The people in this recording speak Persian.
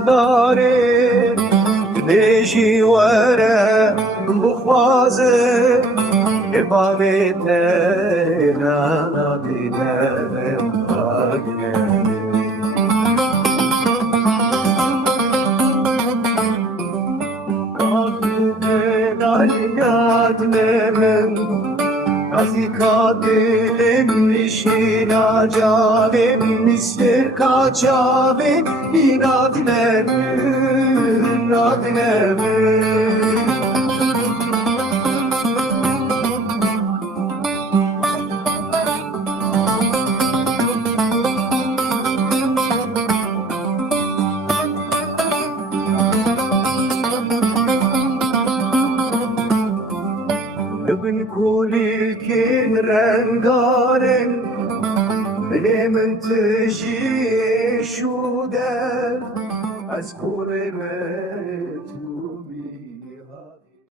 داره نشی وره بخوازه ابامت نه دیده Yad nemen Azikadelim nişin acabim Mister kaçabim İnad nemen Nad nemen ابن كل كن رنگارن من تجي شو ده از کره